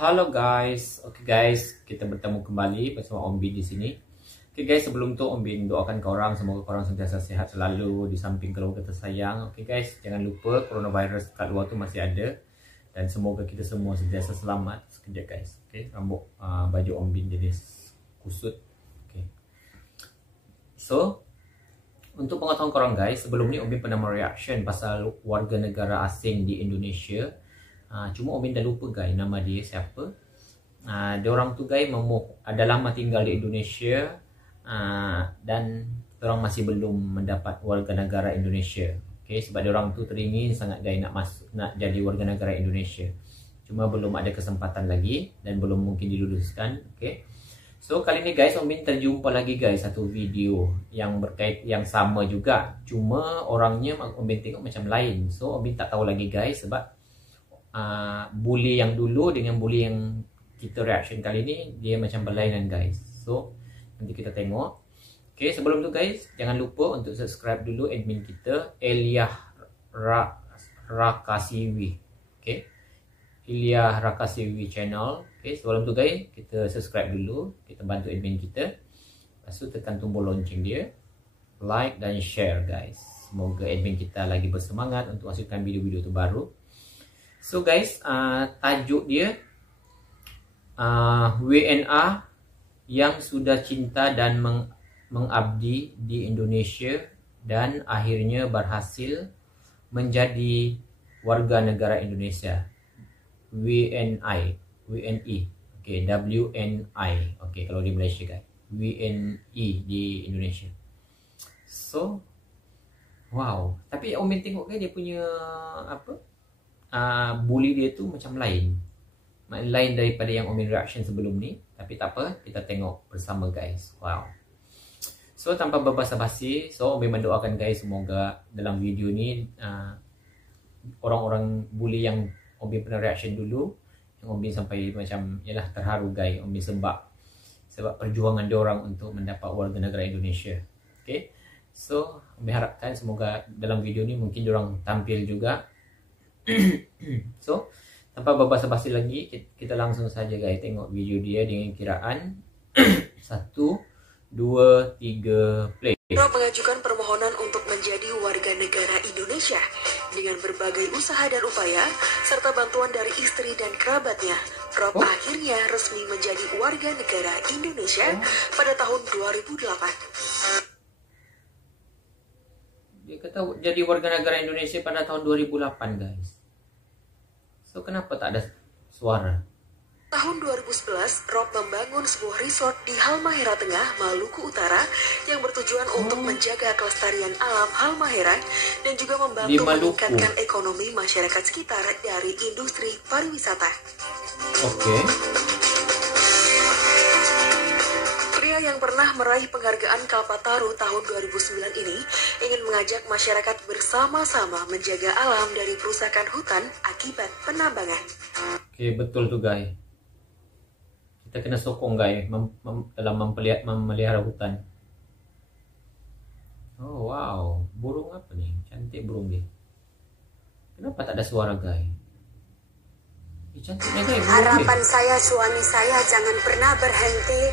Halo guys, oke guys, kita bertemu kembali bersama Om Bin di sini. Oke guys, sebelum itu Om Bin doakan ke orang semoga korang sentiasa sehat selalu di samping keluarga tersayang. Oke guys, jangan lupa coronavirus kat luar tu masih ada dan semoga kita semua sentiasa selamat. Sekejap guys, oke, rambut baju Om Bin jenis kusut. Oke, so untuk pengetahuan korang guys, sebelum ni Om Bin pernah mereaction pasal warga negara asing di Indonesia. Cuma Om Bin dah lupa guys nama dia siapa. Dia orang tu guys ada lama tinggal di Indonesia dan orang masih belum mendapat warga negara Indonesia. Okay, sebab dia orang tu teringin sangat guys nak jadi warga negara Indonesia. Cuma belum ada kesempatan lagi dan belum mungkin diluluskan. Okay. So kali ni guys Om Bin terjumpa lagi guys satu video yang berkait yang sama juga. Cuma orangnya Om Bin tengok macam lain. So Om Bin tak tahu lagi guys sebab bully yang dulu dengan bully yang kita reaction kali ni dia macam berlainan guys. So nanti kita tengok. Okay, sebelum tu guys jangan lupa untuk subscribe dulu admin kita Eliah Rakasiwi. Okay, Eliah Rakasiwi channel. Okay, sebelum tu guys kita subscribe dulu, kita bantu admin kita. Lepas tu tekan tombol lonceng dia, like dan share guys. Semoga admin kita lagi bersemangat untuk hasilkan video-video terbaru. So guys, tajuk dia WNA yang sudah cinta dan mengabdi di Indonesia dan akhirnya berhasil menjadi warga negara Indonesia. WNI, okay, WNI, okay, kalau di Malaysia guys, WNI di Indonesia. So, wow. Tapi Om Bin tengok kan dia punya apa? Bully dia tu macam lain daripada yang Om Bin reaction sebelum ni. Tapi tak apa, kita tengok bersama guys. Wow. So tanpa berbasa-basi, so Om Bin mendoakan guys semoga dalam video ni orang-orang bully yang Om Bin pernah reaction dulu, yang Om Bin sampai macam yalah terharu guys, Om Bin sebab perjuangan dia orang untuk mendapat warga negara Indonesia. Okay, so Om Bin harapkan semoga dalam video ni mungkin dia orang tampil juga. So tanpa berbasa-basi lagi, kita langsung saja guys tengok video dia dengan kiraan 1, 2, 3 play. Rob mengajukan permohonan untuk menjadi warga negara Indonesia dengan berbagai usaha dan upaya serta bantuan dari istri dan kerabatnya. Rob akhirnya resmi menjadi warga negara Indonesia pada tahun 2008. Dia kata jadi warga negara Indonesia pada tahun 2008 guys. So kenapa tak ada suara? Tahun 2011, Rob membangun sebuah resort di Halmahera Tengah, Maluku Utara yang bertujuan untuk menjaga kelestarian alam Halmahera dan juga membantu meningkatkan ekonomi masyarakat sekitar dari industri pariwisata. Oke. Pria yang pernah meraih penghargaan Kalpataru tahun 2009 ini ingin mengajak masyarakat bersama-sama menjaga alam dari perusakan hutan akibat penambangan. Oke, betul tuh guys. Kita kena sokong guys dalam memelihara hutan. Oh wow, burung apa nih? Cantik burung dia. Kenapa tak ada suara guys? Cantiknya guys. Harapan saya, suami saya jangan pernah berhenti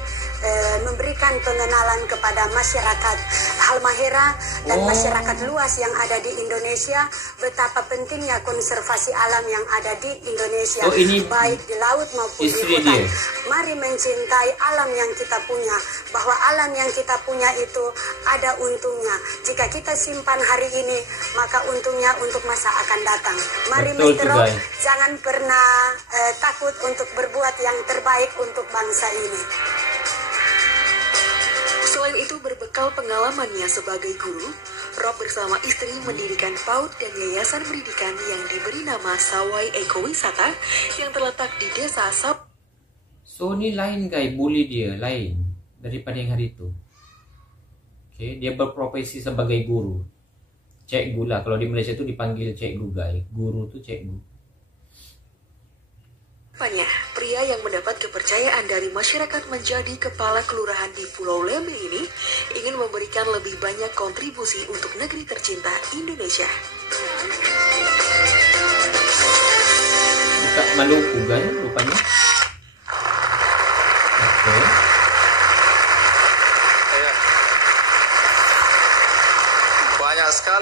memberikan pengenalan kepada masyarakat Halmahera dan masyarakat luas yang ada di Indonesia betapa pentingnya konservasi alam yang ada di Indonesia, baik di laut maupun di hutan. Mari mencintai alam yang kita punya, bahwa alam yang kita punya itu ada untungnya. Jika kita simpan hari ini, maka untungnya untuk masa akan datang. Mari Metro, jangan pernah takut untuk berbuat yang terbaik untuk bangsa ini. Selain itu, berbekal pengalamannya sebagai guru, Rob bersama istri mendirikan PAUD dan yayasan pendidikan yang diberi nama Sawai Ekowisata yang terletak di desa Sap. So ni lain guys, bully dia lain daripada yang hari itu. Okay, dia berprofesi sebagai guru. Cikgu lah, kalau di Malaysia tu dipanggil cikgu guys. Guru tu cikgu. Pria yang mendapat kepercayaan dari masyarakat menjadi kepala kelurahan di Pulau Lembe ini ingin memberikan lebih banyak kontribusi untuk negeri tercinta Indonesia. Dekat Maluku kan rupanya.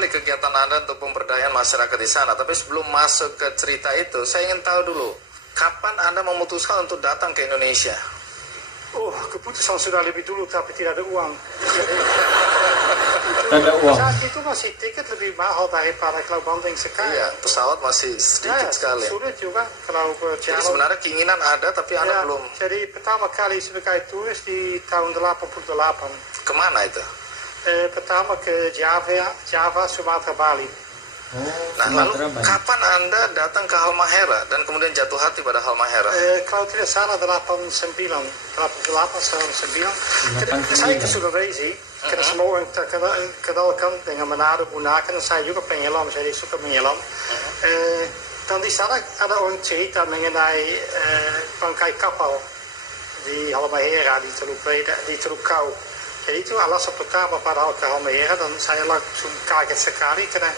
sekali kegiatan Anda untuk pemberdayaan masyarakat di sana. Tapi sebelum masuk ke cerita itu, saya ingin tahu dulu, kapan Anda memutuskan untuk datang ke Indonesia? Oh, keputusan sudah lebih dulu, tapi tidak ada uang. Tak ada uang. Saat itu masih tiket lebih mahal daripada kalau banding sekarang. Iya, pesawat masih sedikit sekali. Sulit juga kalau Jadi berjalan. sebenarnya keinginan ada, tapi Anda belum. Jadi pertama kali sebagai turis di tahun 88. Kemana itu? Pertama ke Java, Sumatera, Bali. Nah, lalu kapan Anda datang ke Halmahera dan kemudian jatuh hati pada Halmahera? Kalau tidak salah 88, 89. Saya ke Sulawesi, karena semua orang terkenalkan dengan Manado, Bunaken, saya juga penyelam, saya suka menyelam. Dan di sana ada orang cerita mengenai bangkai kapal di Halmahera, di Teluk Kau. Jadi itu alasan pertama pada ke Halmahera, dan saya langsung kaget sekali karena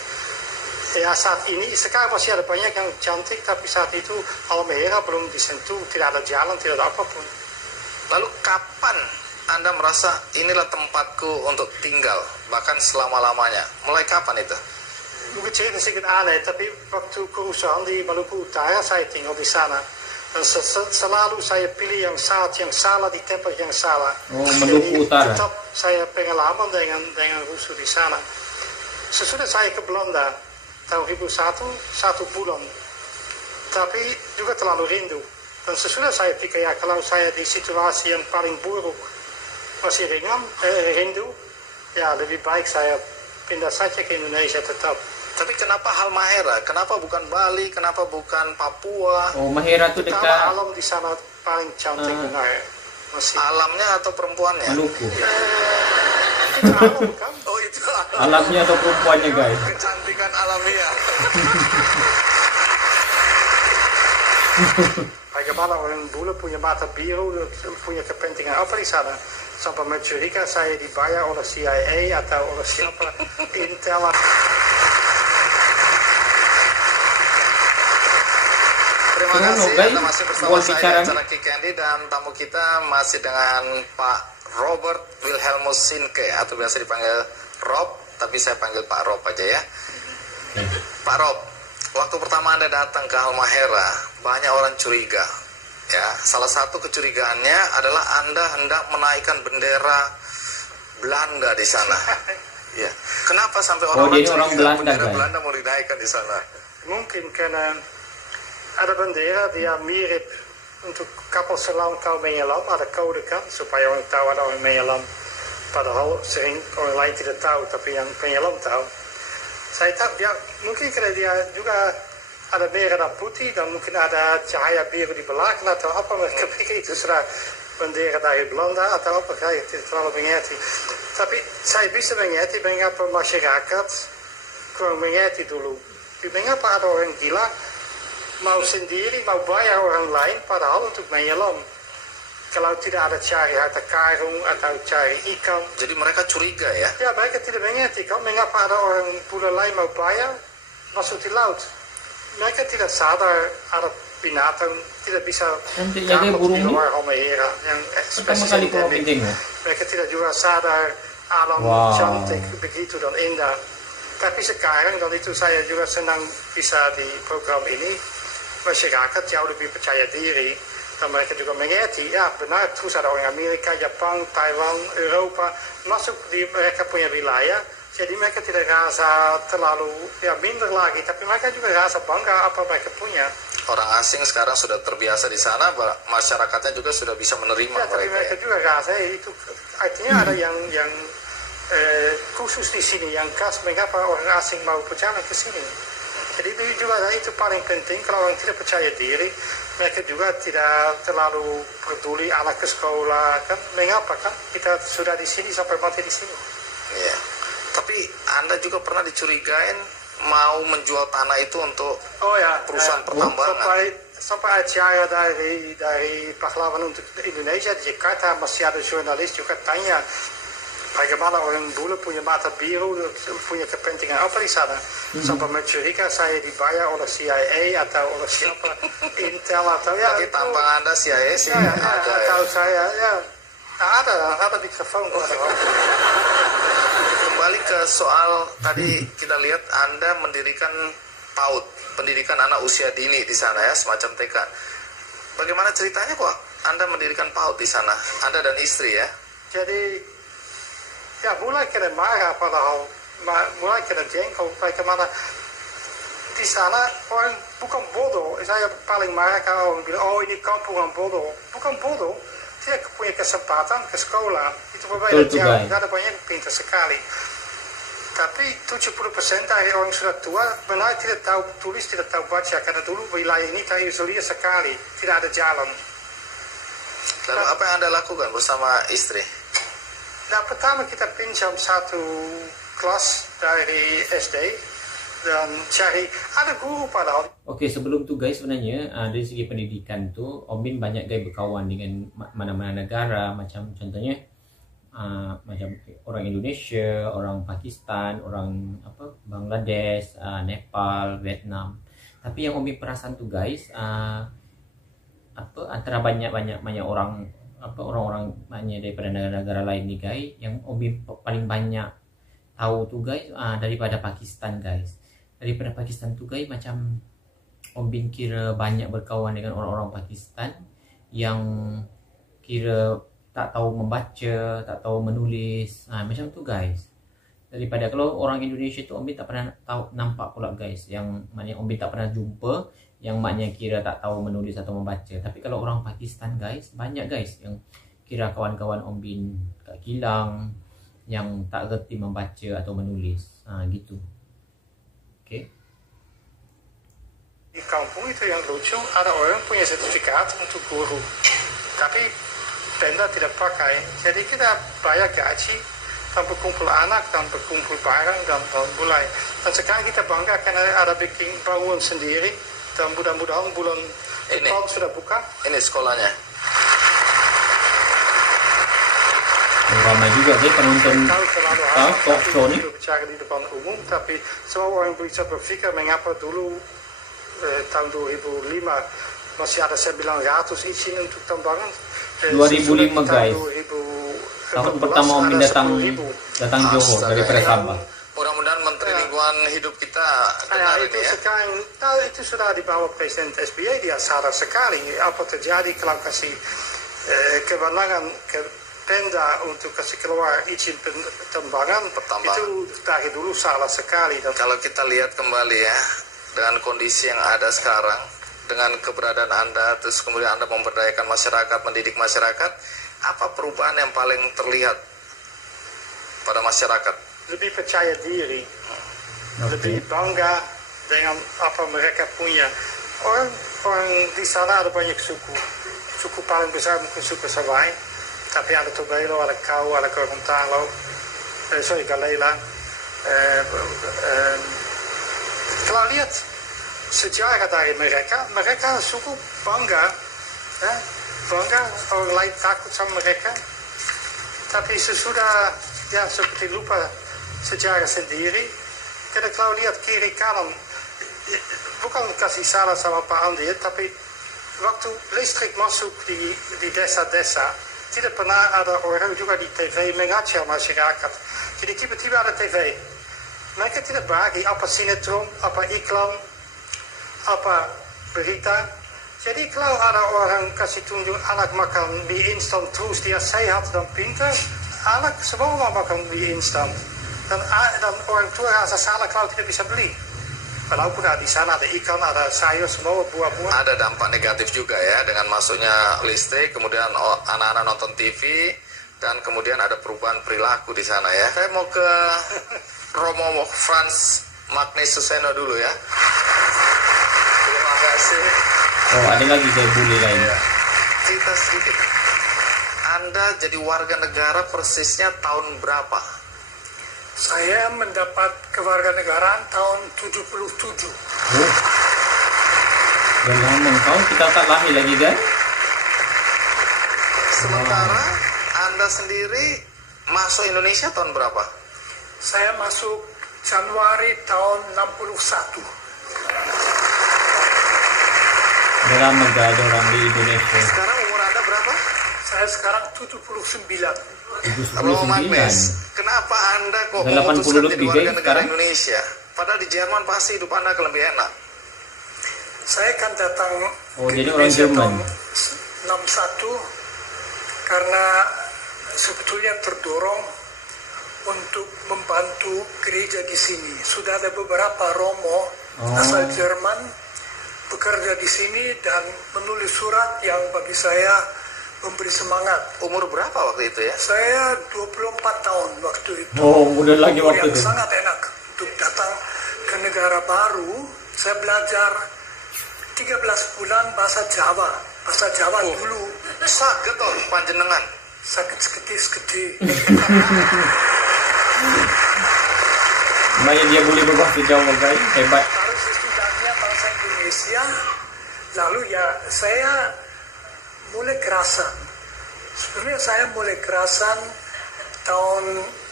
ya saat ini, sekarang masih ada banyak yang cantik, tapi saat itu Halmahera belum disentuh, tidak ada jalan, tidak ada apapun. Lalu kapan Anda merasa inilah tempatku untuk tinggal, bahkan selama-lamanya? Mulai kapan itu? Mungkin cerita sedikit aneh, tapi waktu kerusuhan di Maluku Utara, saya tinggal di sana. Dan selalu saya pilih yang salah di tempat yang salah. Oh, Maluku Utara. Tetap saya pengalaman dengan rusuh di sana. Sesudah saya ke Belanda, tahun 2001, 1 bulan. Tapi juga terlalu rindu. Dan sesudah saya pikir, ya kalau saya di situasi yang paling buruk masih rindu, ya lebih baik saya pindah saja ke Indonesia tetap. Tapi kenapa Halmahera? Kenapa bukan Bali? Kenapa bukan Papua? Oh, Mahera itu Pertama, dekat alam di sana paling cantik benar. Masih. Alamnya atau perempuannya? Maluku. Itu alam kan? Oh, itu alam. Alamnya atau perempuannya, guys? Kecantikan alamiah. Bagaimana orang bule punya mata biru, punya kepentingan apa di sana? Sampai mencuriga saya dibayar oleh CIA atau oleh siapa? Intel. Terima kasih guys. Anda masih bersama Buat saya di bicara acara Kick Candy, dan tamu kita masih dengan Pak Robert Wilhelmus Sinke, atau biasa dipanggil Rob, tapi saya panggil Pak Rob aja ya. Pak Rob, waktu pertama Anda datang ke Halmahera, banyak orang curiga. Ya, salah satu kecurigaannya adalah Anda hendak menaikkan bendera Belanda di sana. Ya. Kenapa sampai orang-orang dia orang curiga Belanda, bendera guys. Belanda mau dinaikkan di sana? Mungkin karena ada bendera dia mirip untuk kapal selam kalau menyelam, ada kode kan supaya orang tahu ada orang menyelam. Padahal sering orang lain tidak tahu, tapi yang penyelam tahu. Saya tahu ya, mungkin karena dia juga ada merah dan putih, dan mungkin ada cahaya biru di belakang atau apa, mereka pikir itu sudah bendera dari Belanda atau apa, saya tidak terlalu mengerti. Tapi saya bisa mengerti mengapa masyarakat kurang mengerti dulu. Mengapa ada orang gila mau sendiri, mau bayar orang lain padahal untuk menyelam. Kalau tidak ada cari harta karung atau cari ikan. Jadi mereka curiga ya? Ya, mereka tidak mengerti kan mengapa ada orang pula lain mau bayar masuk di laut. Mereka tidak sadar ada binatang tidak bisa Nanti jaga burung di ini. luar Halmahera yang Pertama kali kau penting ya? mereka tidak juga sadar alam cantik begitu dan indah. Tapi sekarang, dan itu saya juga senang bisa di program ini, masyarakat jauh lebih percaya diri, dan mereka juga mengerti, ya benar, terus ada orang Amerika, Jepang, Taiwan, Eropa masuk di mereka punya wilayah. Jadi mereka tidak rasa terlalu minder lagi, tapi mereka juga rasa bangga apa mereka punya. Orang asing sekarang sudah terbiasa di sana, masyarakatnya juga sudah bisa menerima Ya, tapi mereka ya. juga rasa itu artinya ada yang khusus di sini, yang khas mengapa orang asing mau berjalan ke sini. Jadi itu juga itu paling penting. Kalau orang tidak percaya diri, mereka juga tidak terlalu peduli anak ke sekolah kan. Mengapa kan kita sudah di sini sampai mati di sini. Iya. Tapi Anda juga pernah dicurigain mau menjual tanah itu untuk perusahaan pertambangan. Sampai acara dari pahlawan untuk Indonesia di Jakarta masih ada jurnalis juga tanya bagaimana orang bule punya mata biru, punya kepentingan apa di sana. Sampai mencuriga saya dibayar oleh CIA atau oleh siapa, Intel atau ya. Tapi tanpa Anda CIA sih ada atau ya. saya ada di telepon. Kembali ke soal tadi kita lihat Anda mendirikan PAUD, pendidikan anak usia dini di sana ya, semacam TK. Bagaimana ceritanya kok Anda mendirikan PAUD di sana, Anda dan istri ya? Jadi, ya mulai kena marah padahal, mulai kena jengkel, bagaimana di sana orang bukan bodoh. Saya paling marah kalau orang bilang, oh ini kampung orang bodoh. Bukan bodoh, dia punya kesempatan ke sekolah. Itu berbeda jauh, ada banyak pintar sekali. Tapi 70% dari orang sudah tua benar tidak tahu tulis, tidak tahu baca. Karena dulu wilayah ini terisolir sekali, tidak ada jalan. Lalu apa yang Anda lakukan bersama istri? Nah, pertama kita pinjam satu kelas dari SD. Dan cari ada guru padahal. Oke, sebelum tuh guys, sebenarnya dari segi pendidikan tuh Om Bin banyak guys berkawan dengan mana-mana negara, macam contohnya macam orang Indonesia, orang Pakistan, orang Bangladesh, Nepal, Vietnam. Tapi yang Om Bin perasan tuh guys, antara banyak orang orang-orang banyak daripada negara-negara lain nih guys, yang Om Bin paling banyak tahu tuh guys daripada Pakistan guys. Daripada Pakistan tuh guys, macam Om Bin kira banyak berkawan dengan orang-orang Pakistan yang kira tak tahu membaca, tak tahu menulis, macam tuh guys. Daripada kalau orang Indonesia tuh Om Bin tak pernah tahu nampak pula guys, yang maknanya Om Bin tak pernah jumpa yang maknanya kira tak tahu menulis atau membaca. Tapi kalau orang Pakistan guys, banyak guys yang kira kawan-kawan Om Bin kat kilang yang tak gerti membaca atau menulis, gitu. Oke. Di kampung itu yang lucu, ada orang punya sertifikat untuk guru, tapi Pemda tidak pakai. Jadi kita bayar gaji, dan berkumpul anak, dan berkumpul barang, dan mulai. Dan sekarang kita bangga karena ada bikin bangunan sendiri, dan mudah-mudahan bulan depan sudah buka. Ini sekolahnya. Ramai juga sih penonton talk show ini. Bicara di depan umum, tapi semua orang bisa berpikir mengapa dulu tahun 2005 masih ada 900 izin untuk tambangan. 2005 guys. Tahun pertama Om Bin datang Johor dari Sabah. Mudah-mudahan Menteri Lingkungan Hidup kita dengar itu ya. Sekarang itu sudah di bawah Presiden SBY, dia sadar sekali apa terjadi kalau kasih kewenangan ke Pemda untuk kasih keluar izin tambangan itu dari dulu salah sekali. Dan kalau kita lihat kembali ya, dengan kondisi yang ada sekarang, dengan keberadaan Anda, terus kemudian Anda memberdayakan masyarakat, mendidik masyarakat, apa perubahan yang paling terlihat pada masyarakat? Lebih percaya diri, lebih bangga dengan apa mereka punya. Orang di sana ada banyak suku. Suku paling besar mungkin suku Sawai, tapi ada Tobelo, ada Kau, ada Gorontalo, Galela. Kalau lihat sejarah dari mereka suku bangga, bangga, orang lain takut sama mereka. Tapi sesudah, ya seperti lupa sejarah sendiri. Kita kalau lihat kiri kanan, bukan kasih salah sama Pak Andi, tapi waktu listrik masuk di desa-desa, tidak pernah ada orang juga di TV mengajak masyarakat. Jadi tiba-tiba ada TV. Mereka tidak bagi apa sinetron, apa iklan, apa berita. Jadi kalau ada orang kasih tunjuk anak makan mie instan terus dia sehat dan pintar, anak semua makan mie instan. Dan orang tua rasa salah kalau tidak bisa beli. Walaupun di sana ada ikan, ada sayur, semua buah-buah. Ada dampak negatif juga ya dengan masuknya listrik, kemudian anak-anak nonton TV, dan kemudian ada perubahan perilaku di sana ya. Saya mau ke Romo Frans Magnes Suseno dulu ya. Terima kasih. Oh, ada lagi saya bully lain. Ya. Cerita sedikit. Anda jadi warga negara persisnya tahun berapa? Saya mendapat kewarganegaraan tahun 77. Oh. Dan lama kau, kita tak lahir lagi kan? Sementara Anda sendiri masuk Indonesia tahun berapa? Saya masuk Januari tahun 61. Udah lama gak ada orang di Indonesia. Sekarang umur Anda berapa? Saya sekarang 79. Romo Magnes, kenapa Anda kok 80 memutuskan jadi lebih, warga guys, negara sekarang? Indonesia? Padahal di Jerman pasti hidup Anda akan lebih enak. Saya kan datang Oh, ke jadi orang Indonesia Jerman. tahun 61 karena sebetulnya terdorong untuk membantu gereja di sini. Sudah ada beberapa Romo asal Jerman bekerja di sini dan menulis surat yang bagi saya memberi semangat. Umur berapa waktu itu ya? Saya 24 tahun waktu itu. Oh, muda lagi Umur waktu yang itu. sangat enak untuk datang ke negara baru. Saya belajar 13 bulan bahasa Jawa. Bahasa Jawa dulu. Saged toh panjenengan. Sakit seketi-seketi. Makanya dia boleh berbahasa Jawa, guys. Hebat. Harus sesudahnya bangsa Indonesia. Lalu ya saya mulai kerasan. Sebenarnya saya mulai kerasan tahun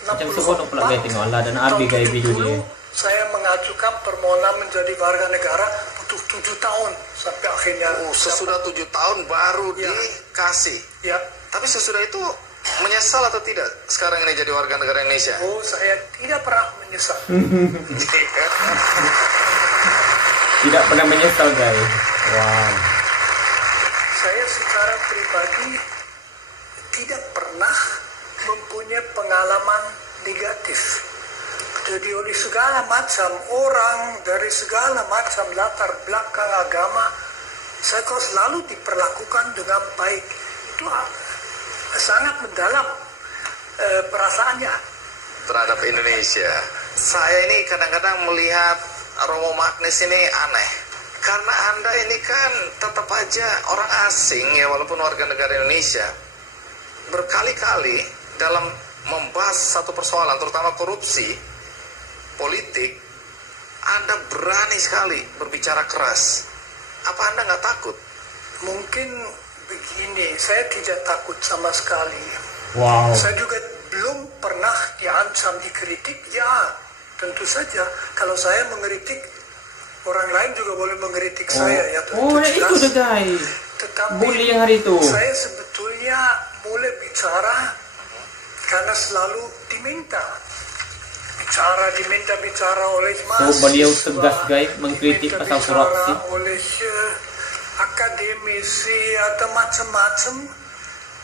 Macam sekolah pula gaya tengok Allah dan Abi gaya video dia. Saya mengajukan permohonan menjadi warga negara butuh 7 tahun sampai akhirnya. Oh, sesudah 7 tahun baru Ya. dikasih. Ya. Tapi sesudah itu menyesal atau tidak sekarang ini jadi warga negara Indonesia? Oh, saya tidak pernah menyesal. Tidak pernah menyesal, guys. Wow. Saya secara pribadi tidak pernah mempunyai pengalaman negatif. Jadi oleh segala macam orang dari segala macam latar belakang agama, saya kok selalu diperlakukan dengan baik. Itu sangat mendalam perasaannya terhadap Indonesia. Saya ini kadang-kadang melihat Romo Magnes ini aneh. Karena Anda ini kan tetap aja orang asing ya, walaupun warga negara Indonesia. Berkali-kali dalam membahas satu persoalan, terutama korupsi, politik, Anda berani sekali berbicara keras. Apa Anda nggak takut? mungkin begini, saya tidak takut sama sekali. Wow. Saya juga belum pernah diancam dikritik. Ya, tentu saja kalau saya mengkritik, orang lain juga boleh mengkritik saya. Ya, Oh, tentu itu tuh, guys. Tetapi Bully yang hari itu. saya sebetulnya mulai bicara karena selalu diminta bicara oleh mahasiswa. So, beliau tegas, guys, mengkritik diminta pasal bicara korupsi. oleh akademisi atau macam-macam.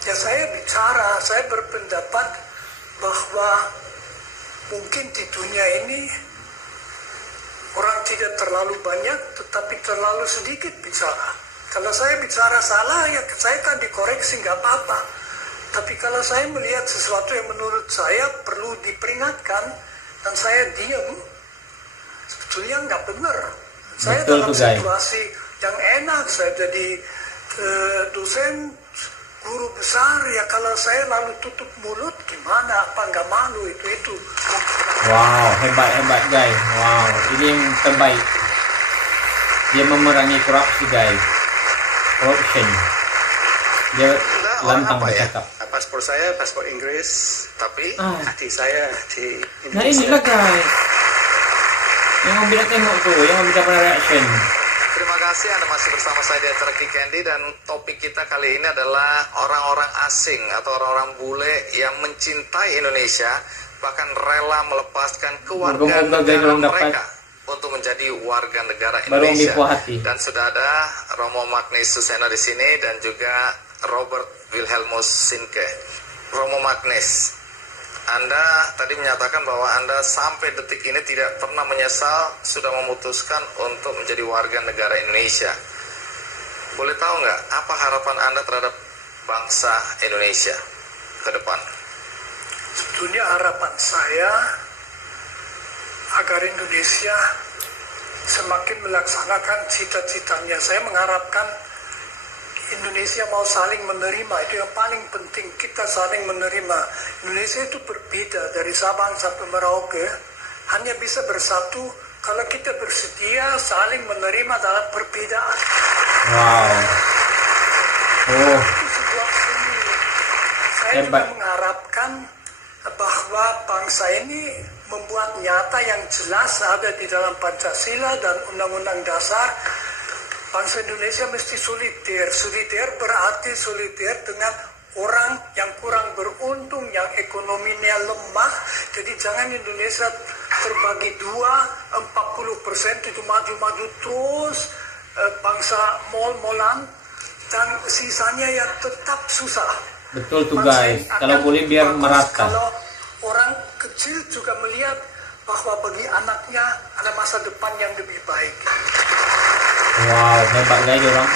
Ya, saya bicara, saya berpendapat bahwa mungkin di dunia ini orang tidak terlalu banyak, tetapi terlalu sedikit bicara. Kalau saya bicara salah, ya saya kan dikoreksi, nggak apa-apa. Tapi kalau saya melihat sesuatu yang menurut saya perlu diperingatkan, dan saya diam, sebetulnya nggak benar. Saya Betul dalam tuh, guys. situasi yang enak, saya jadi dosen, guru besar, ya kalau saya lalu tutup mulut, gimana? Apa nggak malu itu? Wow, hebat guys. Wow, ini yang terbaik. Dia memerangi korupsi, guys. Corruption. Dia lantang apa ya? bercakap. Paspor saya paspor Inggris, tapi hati saya di Indonesia. Nah inilah, guys. Yang Om Bida tengok tuh, yang Om Bida pernah reaction. Terima kasih Anda masih bersama saya di acara Ki Candy, dan topik kita kali ini adalah orang-orang asing atau orang-orang bule yang mencintai Indonesia, bahkan rela melepaskan kewarganegaraan mereka untuk menjadi warga negara Indonesia. Dan sudah ada Romo Magnes Susena di sini dan juga Robert Wilhelmus Sinke. Romo Magnes, Anda tadi menyatakan bahwa Anda sampai detik ini tidak pernah menyesal sudah memutuskan untuk menjadi warga negara Indonesia. Boleh tahu nggak apa harapan Anda terhadap bangsa Indonesia ke depan? Sebetulnya harapan saya agar Indonesia semakin melaksanakan cita-citanya. Saya mengharapkan Indonesia mau saling menerima, itu yang paling penting, kita saling menerima. Indonesia itu berbeda dari Sabang sampai Merauke, hanya bisa bersatu kalau kita bersedia saling menerima dalam perbedaan. Wow. Oh. Itu sebuah seni. Saya juga mengharapkan bahwa bangsa ini membuat nyata yang jelas ada di dalam Pancasila dan Undang-Undang Dasar. Bangsa Indonesia mesti solidar. Solidar berarti solidar dengan orang yang kurang beruntung, yang ekonominya lemah. Jadi jangan Indonesia terbagi dua, 40% itu maju-maju terus, bangsa mol-molan, dan sisanya yang tetap susah. Betul tuh guys, kalau boleh biar merata. Kalau orang kecil juga melihat bahwa bagi anaknya ada masa depan yang lebih baik. Wow, hebat guys orang.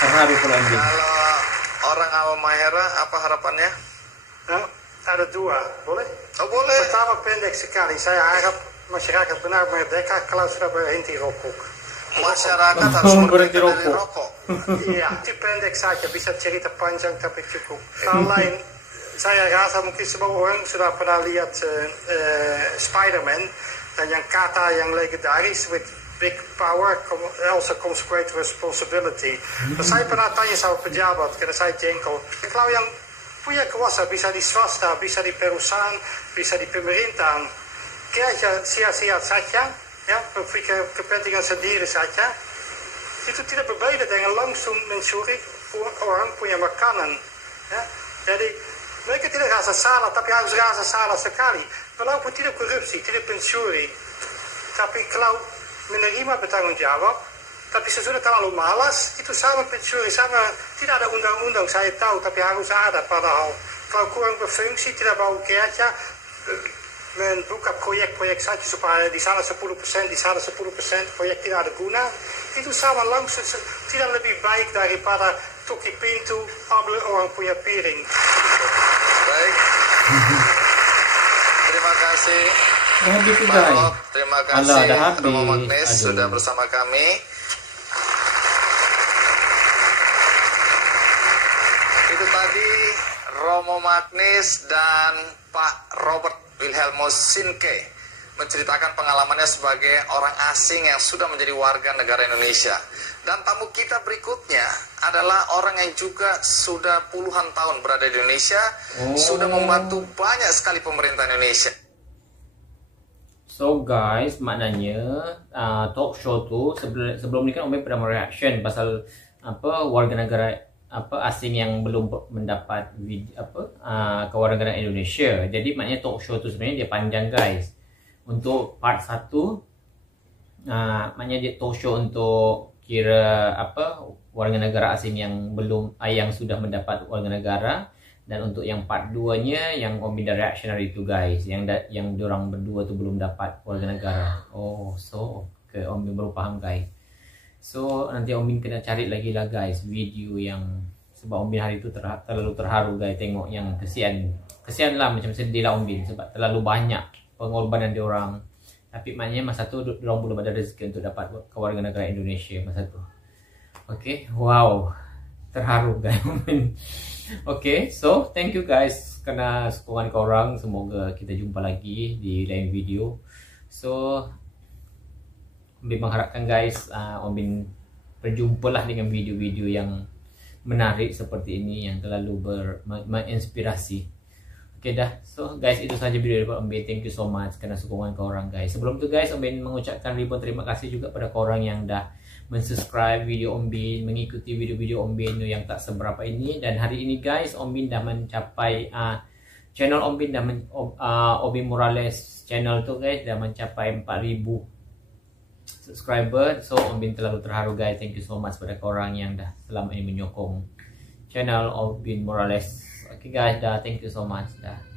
Terharu pula Ombin. Kalau orang Halmahera, apa harapannya? Nah, ada dua, boleh? Oh boleh. Pertama, pendek sekali. Saya harap masyarakat benar merdeka kalau sudah berhenti rokok. Masyarakat harus berhenti merdeka dari rokok. rokok. Iya, itu pendek saja. Bisa cerita panjang tapi cukup. Hal lain, saya rasa mungkin semua orang sudah pernah lihat Spider-Man, dan yang kata yang legendaris, with big power also comes great responsibility. Dan saya pernah tanya sama pejabat, karena saya jengkel, kalau yang punya kuasa bisa di swasta, bisa di perusahaan, bisa di pemerintahan, kira-kira sia-sia saja, ya, berpikir kepentingan sendiri saja, itu tidak berbeda dengan langsung mencuri orang punya makanan. Ya. Jadi mereka tidak rasa salah, tapi harus rasa salah sekali. Walaupun tidak korupsi, tidak pencuri, tapi kalau menerima bertanggung jawab, tapi sesudah terlalu malas, itu sama pencuri, sama tidak ada undang-undang, saya tahu, tapi harus ada padahal. Kalau kurang berfungsi, tidak mau kerja, membuka proyek-proyek saja supaya di sana 10%, di sana 10%, proyek tidak ada guna, itu sama langsung tidak lebih baik daripada tuki pintu, ambil orang punya piring. Baik. Terima kasih. Habis Pak guys. Rob, terima Alah, kasih dah habis. Romo Magnis Aduh. sudah bersama kami. Itu tadi Romo Magnis dan Pak Robert Wilhelmus Sinke menceritakan pengalamannya sebagai orang asing yang sudah menjadi warga negara Indonesia. Dan tamu kita berikutnya adalah orang yang juga sudah puluhan tahun berada di Indonesia, sudah membantu banyak sekali pemerintah Indonesia. So guys, maknanya talk show tu sebelum ni kan Ombin pernah mereaction pasal apa warga negara apa asing yang belum mendapat kewarganegaraan Indonesia. Jadi maknanya talk show tu sebenarnya dia panjang guys. Untuk part 1 maknanya dia talk show untuk kira apa warga negara asing yang belum yang sudah mendapat warga negara. Dan untuk yang part 2-nya yang Ombin dah reaction hari itu guys, yang diorang berdua tu belum dapat warga negara. Oh, so okay, Ombin baru faham guys. So nanti Ombin kena cari lagi lah guys video yang, sebab Ombin hari itu terlalu terharu guys tengok yang kesian lah, macam sedih lah Ombin sebab terlalu banyak pengorbanan diorang. Tapi maknanya masa tu diorang belum ada rezeki untuk dapat kewarganegaraan Indonesia masa tu. Okay, wow, terharu guys Ombin. Okay, so thank you guys karena sokongan korang. Semoga kita jumpa lagi di lain video. So Ombin mengharapkan guys Ombin berjumpalah dengan video-video yang menarik seperti ini, yang terlalu menginspirasi. Okay dah, so guys itu saja video dari Ombin. Thank you so much karena sokongan korang guys. Sebelum tu guys, Ombin mengucapkan ribuan terima kasih juga pada korang yang dah mensubscribe video Ombin, mengikuti video-video Ombin yang tak seberapa ini. Dan hari ini guys, Ombin dah mencapai channel Ombin dah Ombin Morales channel tu guys dah mencapai 4,000 subscriber. So Ombin terlalu terharu guys. Thank you so much pada korang yang dah selama ini menyokong channel Ombin Morales. Okay guys, dah thank you so much dah.